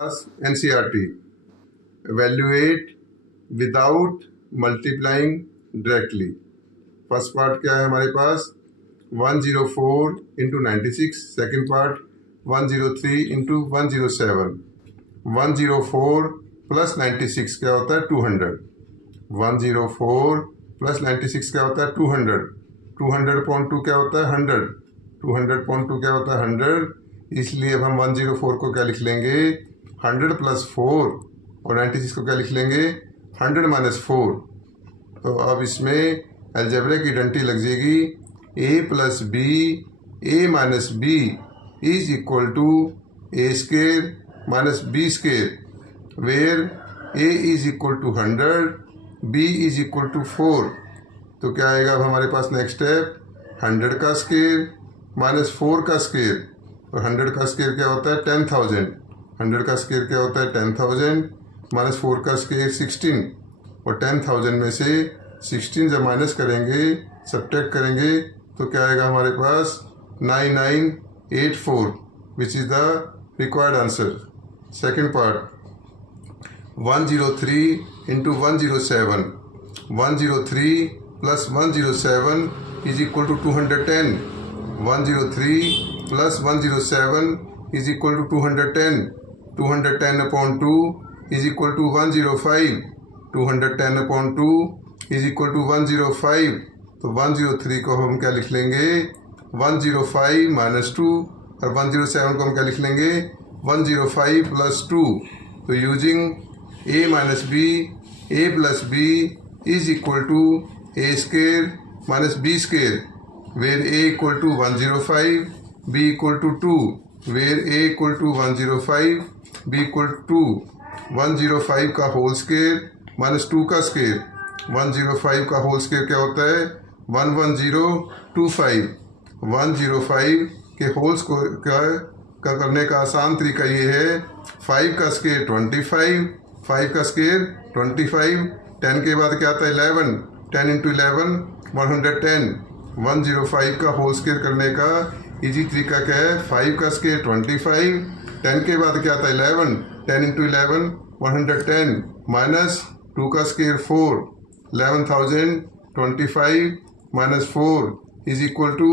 NCERT. Evaluate without multiplying directly. First part क्या है हमारे पास 104 into 96, second part 103 into 107। 104 plus 96 क्या होता है 200। 104 प्लस 96 क्या होता है 200। 200.2 क्या होता है 100। 200.2 क्या होता है 100। इसलिए अब हम 104 को क्या लिख लेंगे 100 प्लस 4 और 96 को क्या लिख लेंगे 100 माइनस 4। तो अब इसमें अलजेब्रा की डंटी लग जाएगी a plus b a minus b is equal to a square minus b square where a is equal to 100 b is equal to 4। तो क्या आएगा अब हमारे पास नेक्स्ट स्टेप 100 का स्केयर माइनस 4 का स्केयर। और 100 का स्केयर क्या होता है 10,000। 100 का स्केयर क्या होता है 10,000 माइनस 4 का स्केयर 16। और 10,000 में से 16 जब माइनस करेंगे सब्ट्रैक्ट करेंगे तो क्या आएगा हमारे पास 9984 which is the required answer. Second part 103 into 107। 103 plus 107 is equal to 210। 103 plus 107 is equal to 210। 210/2 is equal to 105। 210/2 is equal to 105। तो 103 को हम क्या लिख लेंगे 105 माइनस 2 और 107 को हम क्या लिख लेंगे 105 प्लस 2। तो using a minus b a plus b is equal to a square minus b square where a equal to 105 b equal to 2 where a equal to 105 b equal to 105 का whole square minus 2 का square. 105 का whole square क्या होता है 11025। 105 के holes को का करने का आसान तरीका ये है 5 का स्केयर 25, 5 का स्केयर 25, 10 के बाद क्या आता है 11, 10 इंटू 11 110। 105 का होल स्केयर करने का इजी तरीका क्या है 5 का स्केयर 25, 10 के बाद क्या आता है 11, 10 इंटू 11 110 माइनस 2 का square 4, 11,025 minus 4 is equal to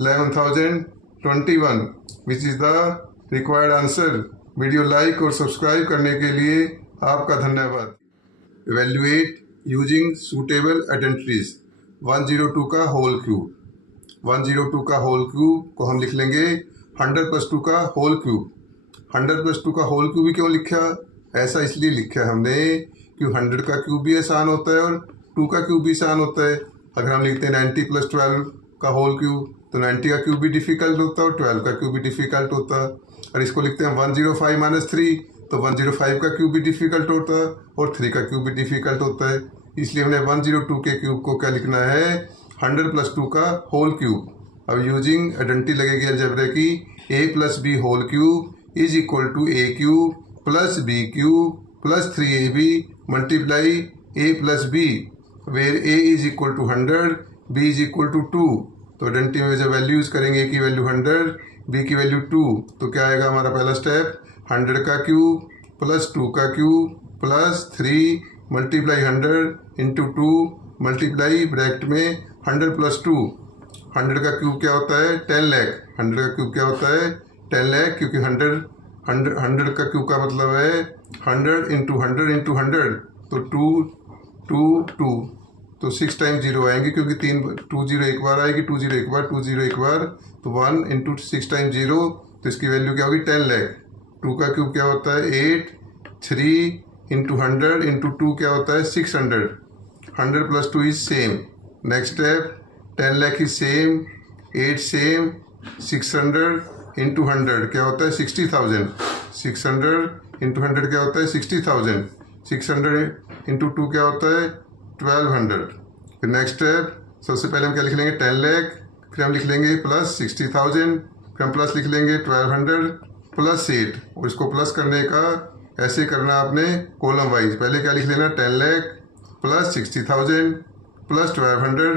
11,021 which is the required answer. Video like और सब्सक्राइब करने के लिए आपका धन्यवाद। Evaluate using suitable identities. 102 का होल क्यूब। 102 का होल क्यूब को हम लिख लेंगे 100 प्लस 2 का होल क्यूब। 100 प्लस 2 का होल क्यूब भी क्यों लिखा ऐसा इसलिए लिखा हमने कि 100 का क्यूब भी आसान होता है और 2 का क्यूब भी आसान होता है। अगर हम लिखते हैं 90 प्लस 12 का होल क्यूब तो 90 का क्यूब भी डिफ़िकल्ट होता है और 12 का क्यूब भी डिफ़िकल्ट होता है। और इसको लिखते हैं 105 माइनस 3 तो 105 का क्यूब भी डिफ़िकल्ट होता है और 3 का क्यूब भी डिफ़िकल्ट होता है। इसलिए हमने 102 के क्यूब को क्या लिखना है 100 प्लस 2 का होल क्यूब। अब यूजिंग आइडेंटिटी लगेगी अलजेब्रा की a plus b whole cube is equal to a cube plus b cube plus 3ab multiply a plus b where a is equal to 100 b is equal to 2। तो identity में जब values करेंगे a की value 100 b की value 2 तो क्या आएगा हमारा पहला स्टेप 100 का क्यूब प्लस 2 का cube plus 3 multiply 100 into 2 multiply bracket में 100 प्लस 2। 100 का क्यूब क्या होता है 10 लाख। 100 का क्यूब क्या होता है 10 लाख क्योंकि 100 का क्यूब का मतलब है 100 इंटू 100 इंटू 100 तो 2 2 2 तो 6 टाइम्स 0 आएंगे क्योंकि 2 0 एक बार आएगी 2 0 एक बार 2 0 एक बार तो 1 इंटू 6 टाइम्स 0 तो इसकी वैल्यू क्या होगी 10 लाख। 2 का क्यूब क्या होता है 8 3 इंटू 100 इंटू 2 क्या होता है 600। 100 plus 2 is same. Next step 10 lakh is same 8 same 600 into 100 क्या होता है 60,000। 600 इंटू 100 क्या होता है 60,000। 600 इंटू 2 क्या होता है 1200। फिर नेक्स्ट स्टेप सबसे पहले हम क्या लिख लेंगे 10 लाख फिर हम लिख लेंगे प्लस 60,000 फिर हम प्लस लिख लेंगे 1200 प्लस 8 और इसको प्लस करने का ऐसे करना आपने कॉलम वाइज। पहले क्या लिख लेना 10 लाख प्लस 60,000 प्लस 1200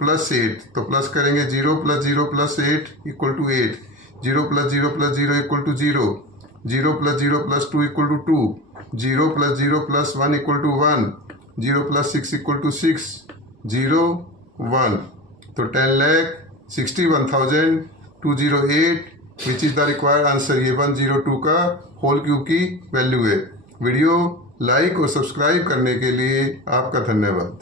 प्लस 8 तो प्लस करेंगे 0 plus 8 equal to 8 0 plus 0 plus 0 equal to 0 0 + 0 + 2 = 2, 0 + 0 + 1 = 1, 0 + 6 = 6, 0 1। तो 10,61,208 विच इज़ द रिक्वायर्ड आंसर। ये 102 का होल क्यूब की वैल्यू है। वीडियो लाइक और सब्सक्राइब करने के लिए आपका धन्यवाद।